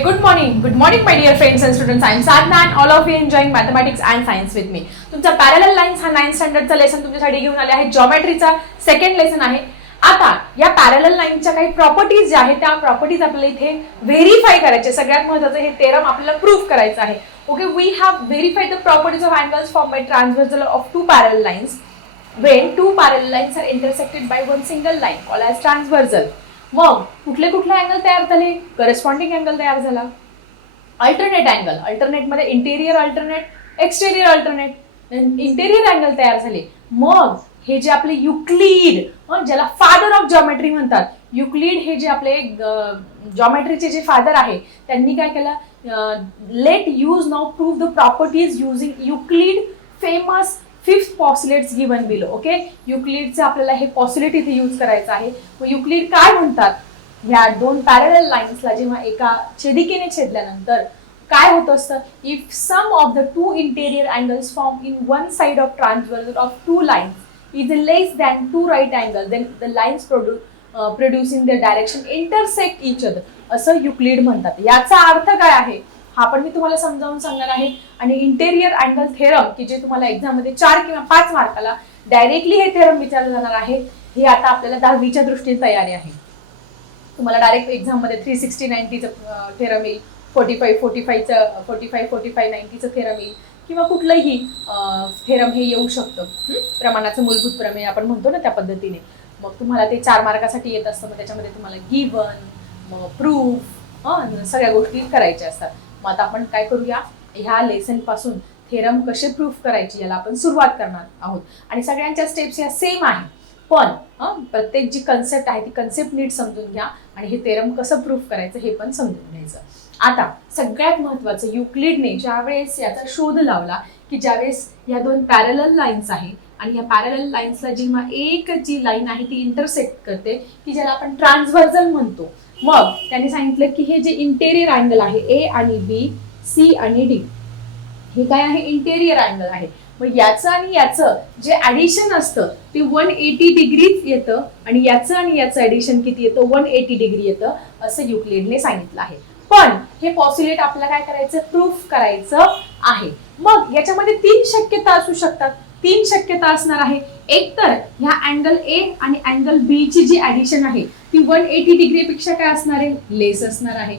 Good morning good morning my dear friends and students I am Sadhna and all of you enjoying mathematics and science with me तुमचा parallel lines हा ninth स्टँडर्डचा lesson तुमच्यासाठी घेऊन आले आहे. जॉमेट्रीचा second lesson आहे. आता या पॅरल लाईनच्या काही प्रॉपर्टीज ज्या आहेत त्या प्रॉपर्टीज आपल्याला इथे व्हेरीफाय करायचे सगळ्यात महत्त्वाचं हे तेरम आपल्याला प्रूफ करायचं आहे. Okay we have verify the properties of angles form by transversal of two parallel lines when two parallel lines are intersected by one single line called as transversal मग कुठले कुठले अँगल तयार झाले? करस्पॉन्डिंग अँगल तयार झाला. Alternate angle अल्टरनेटमध्ये interior alternate exterior alternate interior angle तयार झाले. मग हे जे आपले युक्लीड ज्याला फादर ऑफ जॉमेट्री म्हणतात. युक्लिड हे जे आपले जॉमेट्रीचे जे फादर आहे त्यांनी काय केलं? Let us now prove the properties using Euclid famous fifth postulates given below okay युक्लिडचं आपल्याला हे पॉसिलेट इथे यूज करायचं आहे. मग युक्लिड काय म्हणतात? ह्या दोन पॅरेल लाईन्सला जेव्हा एका छेदिकेने छेदल्यानंतर काय होत असतं? If sum of the two interior angles form in one side of transversal of two lines is less than two right angle then the lines produce producing the direction intersect each other असं Euclid म्हणतात. याचा अर्थ काय आहे? हा पण मी तुम्हाला समजावून सांगणार आहे. आणि इंटेरियर अँगल थेरम की जे तुम्हाला एक्झाममध्ये चार किंवा पाच मार्काला डायरेक्टली हे थेरम विचारलं जाणार आहे. हे आता आपल्याला दहावीच्या दृष्टीने तयारी आहे. तुम्हाला डायरेक्ट एक्झाममध्ये थ्री सिक्स्टी नाईन्टीचं थेरम येईल. फोर्टी फाईव्ह फोर्टी फाईव्हचं फोर्टी फाईव्ह फोर्टी फाईव्ह नाईन्टीचं थेरम येईल. किंवा कुठलंही थेरम हे येऊ शकतं. प्रमाणाचं मूलभूत प्रमेय आपण म्हणतो ना त्या पद्धतीने. मग तुम्हाला ते चार मार्कासाठी येत असतं. मग त्याच्यामध्ये तुम्हाला गिवन मग प्रूफ सगळ्या गोष्टी करायच्या असतात. मग आता आपण काय करूया? ह्या लेसनपासून थेरम कसे प्रूफ करायचे याला आपण सुरुवात करणार आहोत. आणि सगळ्यांच्या स्टेप्स या सेम आहे. पण प्रत्येक जी कन्सेप्ट आहे ती कन्सेप्ट नीट समजून घ्या आणि हे थेरम कसं प्रूफ करायचं हे पण समजून घ्यायचं. आता सगळ्यात महत्वाचं युक्लिडने ज्यावेळेस याचा शोध लावला की ज्यावेळेस या दोन पॅरल लाईन्स आहेत आणि या पॅरल लाईन्सला जेव्हा एक जी लाईन आहे ती इंटरसेक्ट करते की ज्याला आपण ट्रान्सव्हर्जल म्हणतो मग त्यांनी सांगितलं की हे जे इंटेरियर अँगल आहे ए आणि बी सी आणि डी हे काय आहे? इंटेरियर अँगल आहे. मग याचं आणि याचं जे ऍडिशन असतं ते वन एटी डिग्रीच येतं आणि याचं आणि याचं ॲडिशन किती येतं? वन एटी डिग्री येतं असं युक्लिडने सांगितलं आहे. पण हे पॉसिलेट आपल्याला काय करायचं? प्रूफ करायचं आहे. मग याच्यामध्ये तीन शक्यता असू शकतात. तीन शक्यता असणार आहे. एक तर ह्या अँगल ए आणि अँगल बी ची जी ऍडिशन आहे ती वन एटी डिग्री पेक्षा काय असणार आहे? लेस असणार आहे.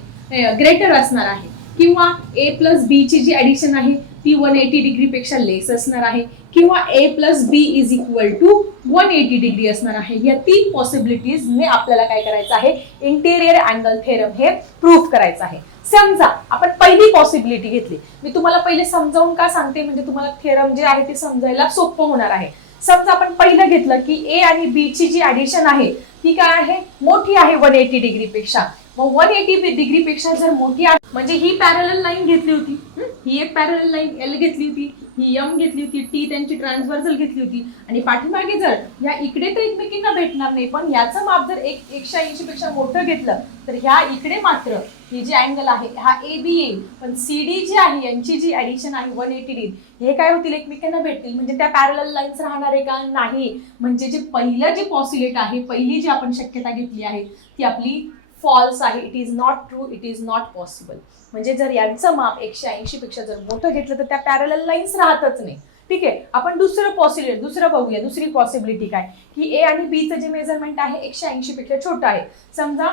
ग्रेटर असणार आहे. किंवा ए प्लस बी ची जी ऍडिशन आहे ती वन एटी डिग्री पेक्षा लेस असणार आहे. किंवा A plus B is equal to one eighty degree असणार आहे. या तीन पॉसिबिलिटीजने आपल्याला काय करायचं आहे? इंटेरियर अँगल थेरम हे प्रूफ करायचं आहे. समजा आपण पहिली पॉसिबिलिटी घेतली. मी तुम्हाला पहिले समजावून का सांगते? म्हणजे तुम्हाला थेरम जे आहे ते समजायला सोपं होणार आहे. समजा आपण पहिलं घेतलं की ए आणि बी ची जी ऍडिशन आहे ती काय आहे? मोठी आहे वन एटी डिग्री पेक्षा. मग वन एटी डिग्री पेक्षा जर मोठी आहे म्हणजे ही पॅरल लाईन घेतली होती. ही? एक पॅरल लाईन एल घेतली होती. ही यम घेतली होती टी त्यांची ट्रान्सव्हर्सल घेतली होती. आणि पाठीमागे जर या इकडे तर एकमेकींना भेटणार नाही पण याचं माप जर एक एकशे ऐंशी पेक्षा मोठं घेतलं तर ह्या इकडे मात्र ही जी अँगल आहे हा ए बी येईल पण सी डी जी आहे यांची जी ॲडिशन आहे वन एटी डी हे काय होतील? एकमेकांना भेटतील. म्हणजे त्या पॅरल लाईन्स राहणार आहे का? नाही. म्हणजे जे पहिलं जे पॉसिलेट आहे पहिली जी आपण शक्यता घेतली आहे ती आपली फॉल्स आहे it is not true it is not possible म्हणजे जर यांचं माप एकशे ऐंशी पेक्षा जर मोठं घेतलं तर त्या पॅरल लाईन्स राहतच नाही. ठीक आहे? आपण दुसरं पॉसिबिलिटी दुसरं बघूया दुसरी पॉसिबिलिटी काय? की ए आणि बीचं जे मेजरमेंट आहे एकशे ऐंशी पेक्षा छोटं आहे. समजा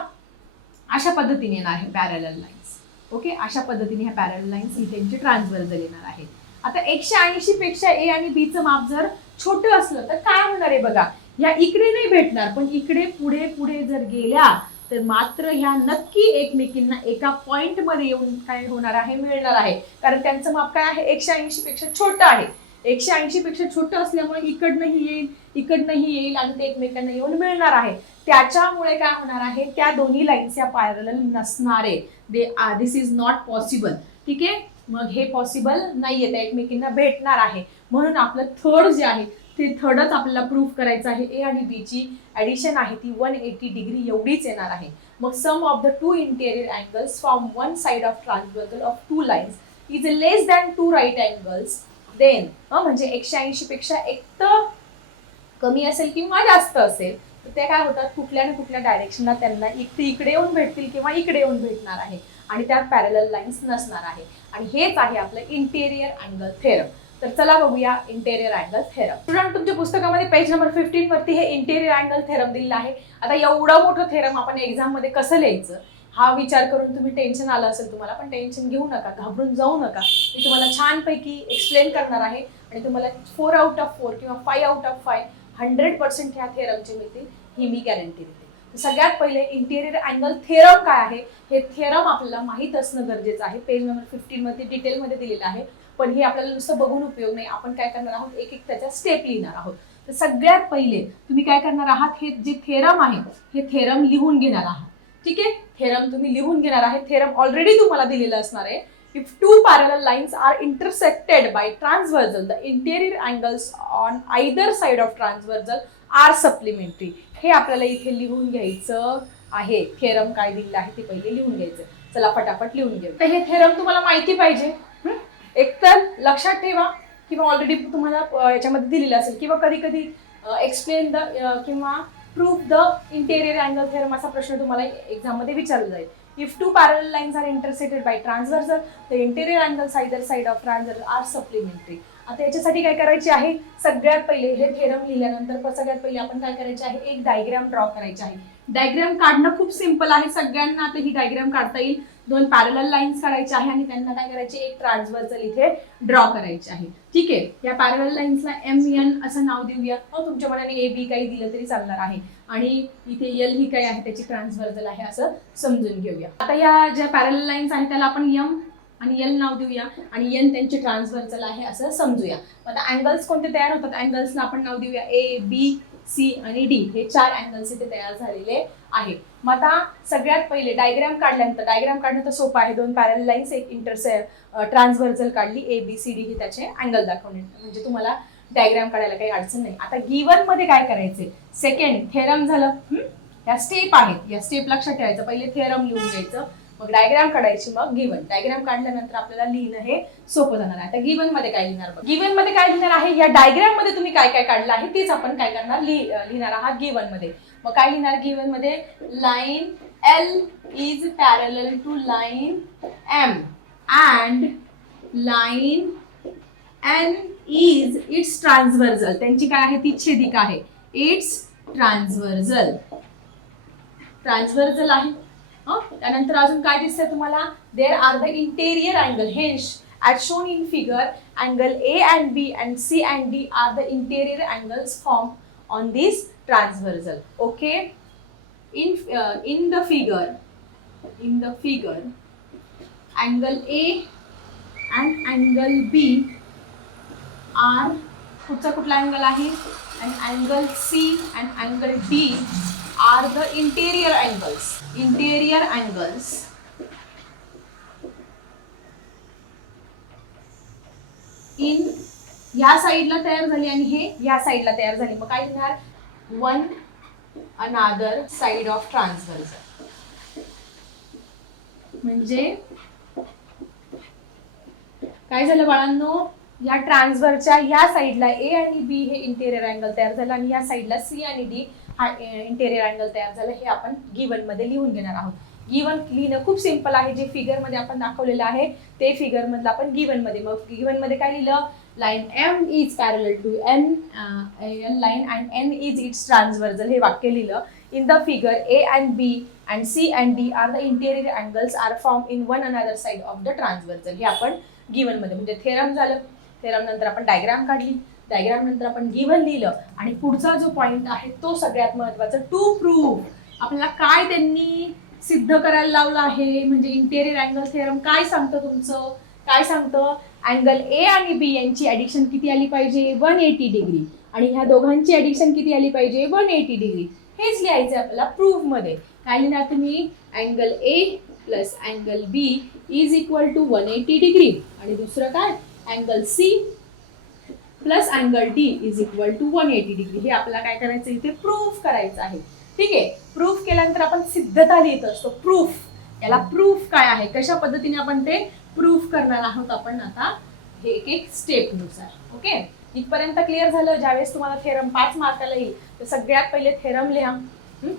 अशा पद्धतीने येणार आहे पॅरल लाईन्स ओके अशा पद्धतीने ह्या पॅरल लाईन्स ही त्यांची ट्रान्सवर्जल येणार आहे. आता एकशे ऐंशी पेक्षा ए आणि बीचं माप जर छोटं असलं तर काय होणार आहे बघा? या इकडे नाही भेटणार पण इकडे पुढे पुढे जर गेल्या तर मात्र ह्या नक्की एकमेकींना एका पॉईंटमध्ये येऊन काय होणार आहे मिळणार आहे. कारण त्यांचं माप काय आहे? एकशे ऐंशी पेक्षा छोटं आहे. एकशे ऐंशी पेक्षा छोटं असल्यामुळे इकडनंही येईल इकडनंही येईल आणि ते एकमेकांना येऊन मिळणार आहे. त्याच्यामुळे काय होणार आहे? त्या दोन्ही लाईन्स या पॅरल नसणारे. They this is not possible ठीक आहे? मग हे पॉसिबल नाहीये. त्या एकमेकींना भेटणार आहे. म्हणून आपलं थर्ड जे आहे ते थर्डच आपल्याला प्रूफ करायचं आहे. ए आणि बी ॲडिशन आहे. ती वन एटी डिग्री एवढीच येणार आहे. मग sum of the two interior angles from one side of transversal of two lines is less than two right angles then म्हणजे एकशे ऐंशीपेक्षा एक तर कमी असेल किंवा जास्त असेल तर ते काय होतात? कुठल्या ना कुठल्या डायरेक्शनला त्यांना एक तर इकडे येऊन भेटतील किंवा इकडे येऊन भेटणार आहे. आणि त्या पॅरल लाईन्स नसणार आहे. आणि हेच आहे आपलं इंटेरियर अँगल थेरम तर चला बघूया इंटेरियर अँगल थेरम स्टुडंट तुमच्या पुस्तकामध्ये पेज नंबर फिफ्टीन वरती हे इंटेरियर अँगल थेरम दिलेलं आहे. आता एवढं मोठं थेरम आपण एक्झाममध्ये कसं लिहायचं? हा विचार करून तुम्ही टेन्शन आलं असेल तुम्हाला पण टेन्शन घेऊ नका घाबरून जाऊ नका. मी तुम्हाला छानपैकी एक्सप्लेन करणार आहे आणि तुम्हाला फोर आउट ऑफ फोर किंवा five out of five hundred percent ह्या थेरमचे मिळतील ही मी गॅरंटी देते. सगळ्यात पहिले इंटेरियर अँगल थेरम काय आहे? हे थेरम आपल्याला माहीत असणं गरजेचं आहे. पेज नंबर फिफ्टीनमध्ये डिटेलमध्ये दिलेलं आहे. पण हे आपल्याला नुसतं बघून उपयोग नाही. आपण काय करणार आहोत? एक एक त्याच्या स्टेप लिहिणार आहोत. तर सगळ्यात पहिले तुम्ही काय करणार आहात? हे जे थेरम आहे हे थेरम लिहून घेणार आहात. ठीक आहे? थेरम तुम्ही लिहून घेणार आहे. थेरम ऑलरेडी तुम्हाला दिलेलं असणार आहे. If two parallel lines are intersected by transversal, the interior angles on either side of transversal are supplementary हे आपल्याला इथे लिहून घ्यायचं आहे. थेरम काय दिलेलं आहे ते पहिले लिहून घ्यायचं. चला फटाफट लिहून घेऊ. तर हे थेरम तुम्हाला माहिती पाहिजे. एकतर लक्षात ठेवा किंवा ऑलरेडी तुम्हाला याच्यामध्ये दिलेलं असेल. किंवा कधी कधी एक्सप्लेन द किंवा proof the interior angle theorem असा प्रश्न तुम्हाला एक्झाममध्ये विचारला जाईल. If two parallel lines are intersected by transversal the interior angle either side of transversal are supplementary आता याच्यासाठी काय करायचे आहे? सगळ्यात पहिले हे थेरम लिहिल्यानंतर सगळ्यात पहिले आपण काय करायचे आहे? एक डायग्राम ड्रॉ करायचे आहे. डायग्राम काढणं खूप सिंपल आहे. सगळ्यांना आता ही डायग्राम काढता येईल. दोन पॅरल लाईन्स काढायच्या आहे आणि त्यांना काय करायचे? एक ट्रान्सव्हर्सल इथे ड्रॉ करायचे आहे. ठीक आहे? या पॅरल लाईन्सला एम एन असं नाव देऊया. हो तुमच्या मनाने ए बी काही दिलं तरी चालणार आहे. आणि इथे एल ही काय आहे? त्याची ट्रान्सव्हर्सल आहे असं समजून घेऊया. आता या ज्या पॅरल लाईन्स आहेत त्याला आपण यम आणि एल नाव देऊया. आणि एन त्यांची ट्रान्सव्हर्सल आहे असं समजूया. आता अँगल्स कोणते तयार होतात? अँगल्सला आपण नाव देऊया. ए बी सी आणि डी हे चार अँगल्स इथे तयार झालेले आहे मग आता सगळ्यात पहिले डायग्राम काढल्यानंतर डायग्राम काढणं तर सोपं आहे. दोन पॅरल लाईन्स एक इंटरसे ट्रान्सव्हर्सल काढली ए बी सी डी ही त्याचे अँगल दाखवणे. म्हणजे तुम्हाला डायग्राम काढायला काही अडचण नाही. आता गिवनमध्ये काय करायचे? सेकंड थेरम झालं. या स्टेप आहेत. या स्टेप लक्षात ठेवायचं. पहिले थेरम लिहून घ्यायचं. मग डायग्राम काढायची मग गिवन डायग्राम काढल्यानंतर आपल्याला लिहिणं हे सोपं जाणार आहे. आता गिवनमध्ये काय लिहिणार मग गिवनमध्ये काय लिहिणार आहे? या डायग्राममध्ये तुम्ही काय काय काढलं आहे तेच आपण काय करणार? लिहिणार आहात गिवनमध्ये. मग काय लिहिणार गिवनमध्ये? Line L is parallel to line M and line N is its transversal त्यांची काय आहे? ती छेदिका आहे. इट्स ट्रान्सव्हर्जल ट्रान्सव्हर्जल आहे. त्यानंतर अजून काय दिसतंय तुम्हाला? There are the interior angle हे at shown in figure angle A and B and C and D are the interior angles form on this transversal okay in in the figure in the figure angle A and angle B are कुठचा कुठला angle आहे? And angle C and angle D are the interior angles. Interior angles. In या साईडला तयार झाली आणि हे या साईडला तयार झाली. मग काय लिहिणार one another side of transversal म्हणजे काय झालं बाळांनो? या ट्रान्सफरच्या या साईडला ए आणि बी हे इंटेरियर अँगल तयार झालं आणि या साईडला सी आणि डी हा इंटेरियर अँगल तयार झालं हे आपण गिवनमध्ये लिहून घेणार आहोत. गिवन लिहिणं खूप सिंपल आहे जे फिगरमध्ये आपण दाखवलेलं आहे ते फिगरमधलं आपण गिवनमध्ये मग गिवनमध्ये काय लिहिलं? Line M is parallel to N N line and N is its transversal हे वाक्य लिहिलं. In the figure A and B and C and D are the interior angles are form in one another side of the transversal हे आपण गिवनमध्ये म्हणजे theorem झालं. Theorem नंतर आपण diagram काढली. डायग्राम नंतर आपण गिव्हन लिहिलं आणि पुढचा जो पॉईंट आहे तो सगळ्यात महत्त्वाचा. टू प्रूफ आपल्याला काय त्यांनी सिद्ध करायला लावलं आहे? म्हणजे इंटेरियर अँगल थेरम काय सांगतं तुमचं? काय सांगतं? अँगल ए आणि बी यांची ॲडिक्शन किती आली पाहिजे? वन एटी डिग्री आणि ह्या दोघांची ॲडिक्शन किती आली पाहिजे? वन एटी डिग्री हेच लिहायचं आपल्याला प्रूफमध्ये काय लिहिणार तुम्ही? Angle A plus angle B is equal to one eighty degree आणि दुसरं काय? Angle C plus angle D is equal to one eighty degree. हे आपल्याला काय करायचं इथे? प्रूफ करायचं आहे. ठीक आहे? प्रूफ केल्यानंतर आपण सिद्धता लिहित असतो. प्रूफ. याला प्रूफ काय आहे? कशा पद्धतीने आपण ते प्रूफ करणार आहोत आपण आता हे एक एक स्टेपनुसार. ओके? इथपर्यंत क्लिअर झालं? ज्यावेळेस तुम्हाला थेरम पाच मार्काला येईल तर सगळ्यात पहिले थेरम लिहा.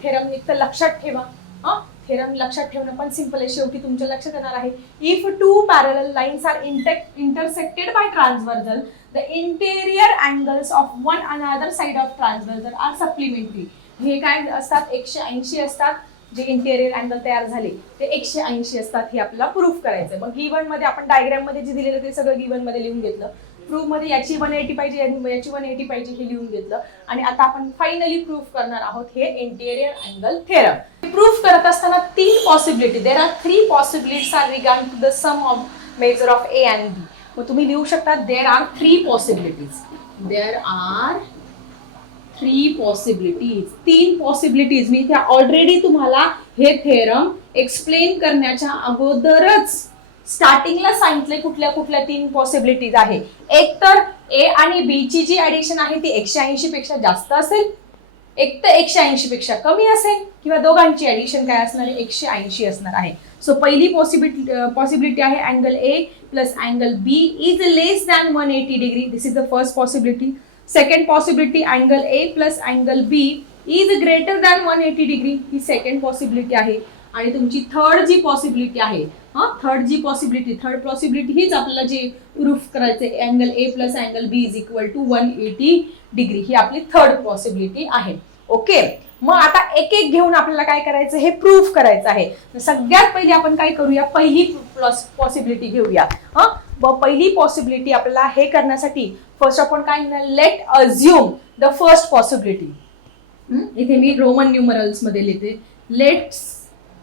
थेरम एक तर लक्षात ठेवा. हं? थेरम लक्षात ठेवणं पण सिंपल आहे. शेवटी तुमच्या लक्षात येणार आहे. If two parallel lines are intersected by transversal the interior angles of one another side of transversal are supplementary हे काय असतात? एकशे ऐंशी असतात. जे इंटेरियर अँगल तयार झाले ते एकशे ऐंशी असतात हे आपल्याला प्रूफ करायचं मग गिवनमध्ये आपण डायग्राममध्ये जे दिलेलं ते सगळं गिवनमध्ये लिहून घेतलं. प्रूफमध्ये याची वन एटी पाहिजे याची- याची वन एटी पाहिजे हे लिहून घेतलं. आणि आता आपण फायनली प्रूफ करणार आहोत हे इंटेरियर अँगल थेरम प्रूफ करत असताना तीन possibility there are three possibilities are regard to the sum of measure of A and B मग तुम्ही लिहू शकता there are three possibilities there are three possibilities तीन पॉसिबिलिटीज मी त्या ऑलरेडी तुम्हाला हे थेरम एक्सप्लेन करण्याच्या अगोदरच स्टार्टिंगला सांगितले कुठल्या कुठल्या तीन पॉसिबिलिटीज आहे. एक तर ए आणि बी ची जी ऍडिशन आहे ती एकशे ऐंशी पेक्षा जास्त असेल. एक तर एकशे ऐंशी पेक्षा कमी असेल किंवा दोघांची ऍडिशन काय असणार? आहे एकशे ऐंशी असणार आहे. सो पहिली पॉसिबिलिटी पॉसिबिलिटी आहे angle A plus angle B is less than one eighty degree this is the first possibility second possibility angle A plus angle B is greater than one eighty degree he second possibility आहे. आणि तुमची third जी possibility आहे हा third जी possibility third possibility हीच आपल्याला जे प्रूफ करायचे angle A plus angle B is equal to one eighty degree ही आपली थर्ड पॉसिबिलिटी आहे. ओके मग आता एक एक घेऊन आपल्याला काय करायचं हे प्रूफ करायचं आहे. सगळ्यात पहिली आपण काय करूया? पहिली पॉसिबिलिटी घेऊया. हा? पहिली पॉसिबिलिटी आपल्याला हे करण्यासाठी फर्स्ट आपण काय let assume the first possibility इथे मी रोमन न्यूमरल्समध्ये लिहिते. Let's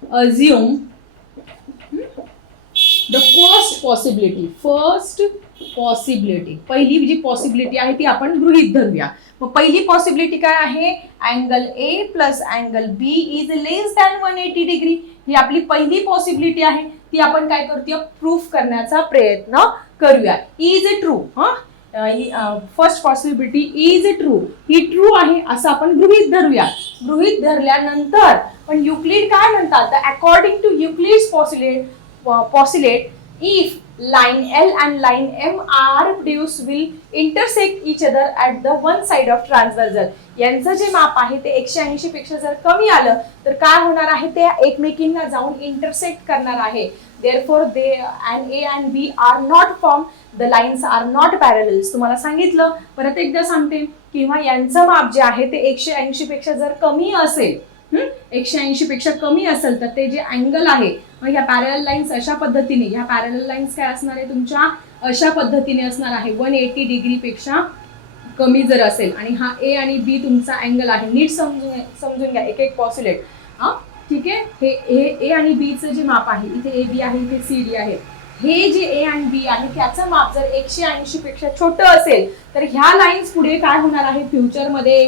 assume the first possibility first possibility पहिली जी पॉसिबिलिटी आहे ती आपण गृहित धरूया. मग पहिली पॉसिबिलिटी काय आहे? Angle A plus angle B is less than one eighty degree ही आपली पहिली पॉसिबिलिटी आहे. ती आपण काय करतोय? प्रूफ करण्याचा प्रयत्न करूया. इज ट्रू हा? फर्स्ट पॉसिबिलिटी इज ट्रू ही ट्रू आहे असं आपण गृहीत धरूया. गृहीत धरल्यानंतर पण युक्लिड काय म्हणतात? According to Euclid postulate postulate if line L and line M are produced will intersect each other at the one side of transversal. यांचं जे माप आहे ते एकशे ऐंशी पेक्षा जर कमी आलं तर काय होणार आहे? ते एकमेकींना जाऊन इंटरसेक्ट करणार आहे. Therefore they and A and B are not form the lines are not parallels तुम्हाला सांगितलं. परत एकदा सांगते. किंवा यांचं माप जे आहे ते एकशे ऐंशी पेक्षा जर कमी असेल एकशे ऐंशी पेक्षा कमी असेल तर ते जे अँगल आहे मग ह्या पॅरल लाईन्स अशा पद्धतीने ह्या पॅरल लाईन्स काय असणार आहे? तुमच्या अशा पद्धतीने असणार आहे. वन एटी डिग्रीपेक्षा कमी जर असेल आणि हा ए आणि बी तुमचा अँगल आहे. नीट समजून समजून घ्या. एक एक पॉसिलेट हां? ठीक आहे? हे हे ए आणि बीचं जे माप आहे इथे ए बी आहे इथे सी डी आहे. हे जे ए आणि बी आहे त्याचं माप जर एकशे ऐंशी पेक्षा छोटं असेल तर ह्या लाईन्स पुढे काय होणार आहे फ्युचरमध्ये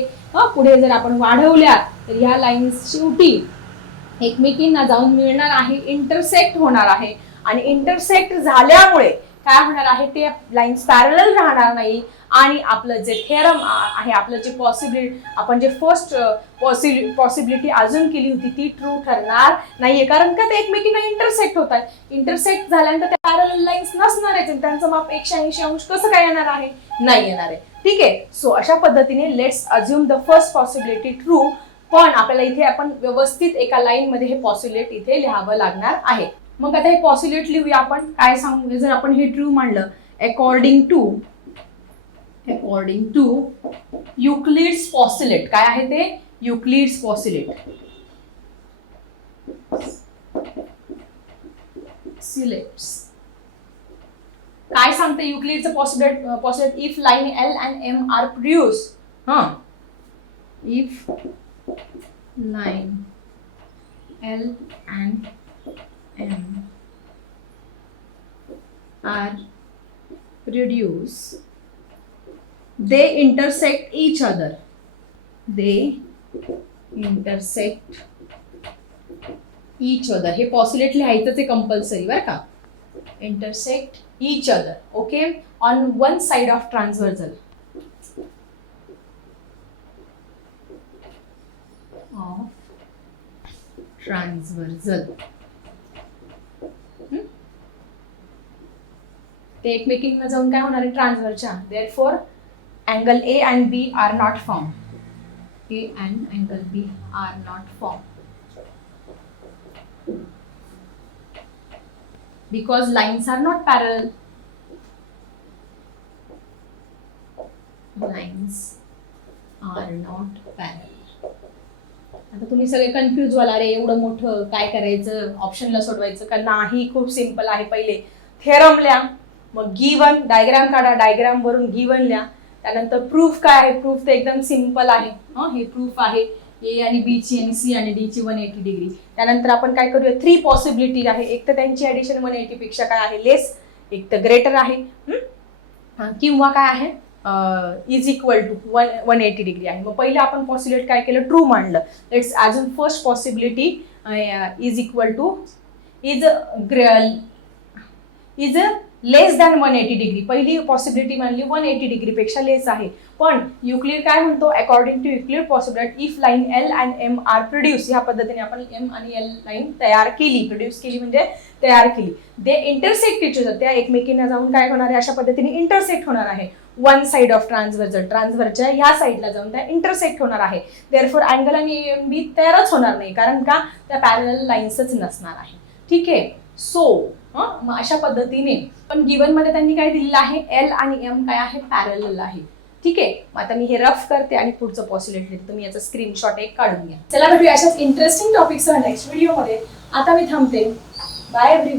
पुढे जर आपण वाढवल्या तर ह्या लाईन्स शेवटी एकमेकींना जाऊन मिळणार आहे इंटरसेक्ट होणार आहे. आणि इंटरसेक्ट झाल्यामुळे काय होणार आहे ते लाईन्स पॅरल राहणार नाही. आणि आपलं जे थेरम आहे आपलं जे पॉसिबिलिटी आपण जे फर्स्ट पॉसिबिलिटी अजून केली होती ती ट्रू ठरणार नाहीये. कारण का ते एकमेकींना इंटरसेक्ट होतात इंटरसेक्ट झाल्यानंतर त्या पॅरल लाईन्स नसणार आहेत. त्यांचं माप एकशे ऐंशी अंश कसं काय येणार आहे? नाही येणार आहे. ठीक आहे. सो अशा पद्धतीने let's assume the first possibility true पण आपल्याला इथे आपण व्यवस्थित एका लाईन मध्ये हे पॉसिलेट इथे लिहावं लागणार आहे. मग आता हे पॉसिलेट लिहूया आपण. काय सांगू? जर आपण हे ट्रू मांडलं according to according to Euclid's postulate काय आहे ते? युक्लिड्स पॉसिलेट सिलेक्ट्स काय सांगते युक्लिडचं postulate postulate if line L and M are produce हा. If line L and M are produce they intersect each other they intersect each other हे पॉसिलेट लिहायचंच आहे compulsory बरं का intersect each other okay on one side of transversal of transversal of transversal ते एकमेकींना जाऊन काय होणार आहे ट्रान्सवरच्या therefore angle A and B are not form A and angle B are not form because lines are not parallel तुम्ही सगळे confuse व्हाल अरे एवढं मोठं काय करायचं? ऑप्शनला सोडवायचं का? नाही खूप सिंपल आहे पहिले. थेरम लिहा. मग गिवन डायग्राम काढा. डायग्राम वरून गिवन लिहा. त्यानंतर प्रूफ काय आहे? प्रूफ तर एकदम सिंपल आहे. हं, हे प्रूफ आहे. ए आणि बी ची आणि सी आणि डी ची वन एटी डिग्री त्यानंतर आपण काय करूया? थ्री पॉसिबिलिटी आहे. एक तर त्यांची ऍडिशन वन एटी पेक्षा काय आहे? लेस एक तर ग्रेटर आहे. किंवा काय आहे? Is equal to one one eighty degree आहे. मग पहिले आपण पॉसिबिलिटी काय केलं? ट्रू मांडलं. इट्स अजून first possibility is equal to is greater is less than one eighty degree पहिली पॉसिबिलिटी मानली वन एटी डिग्रीपेक्षा लेस आहे. पण युक्लिड काय म्हणतो? According to Euclid possibility if line L and M are produce ह्या पद्धतीने आपण एम आणि एल लाईन तयार केली. प्रोड्यूस केली म्हणजे तयार केली. दे इंटरसेक्ट इच त्या एकमेकींना जाऊन काय होणार आहे? अशा पद्धतीने इंटरसेक्ट होणार आहे. वन साइड ऑफ ट्रान्सव्हर्जल ट्रान्सव्हरच्या ह्या साईडला जाऊन त्या इंटरसेक्ट होणार आहे. देअरफोर अँगल आणि एम बी तयारच होणार नाही कारण का त्या पॅरल लाईन्सच नसणार आहे. ठीक आहे? सो मग अशा पद्धतीने पण गिवनमध्ये त्यांनी काय दिलेलं आहे? एल आणि एम काय आहे? पॅरल आहे. ठीक आहे? मग आता मी हे रफ करते आणि पुढचं पॉसिबिलिटी देते तुम्ही याचा स्क्रीनशॉट एक काढून घ्या. चला भेटूया अशाच इंटरेस्टिंग टॉपिकसह नेक्स्ट व्हिडिओमध्ये आता मी थांबते. Bye every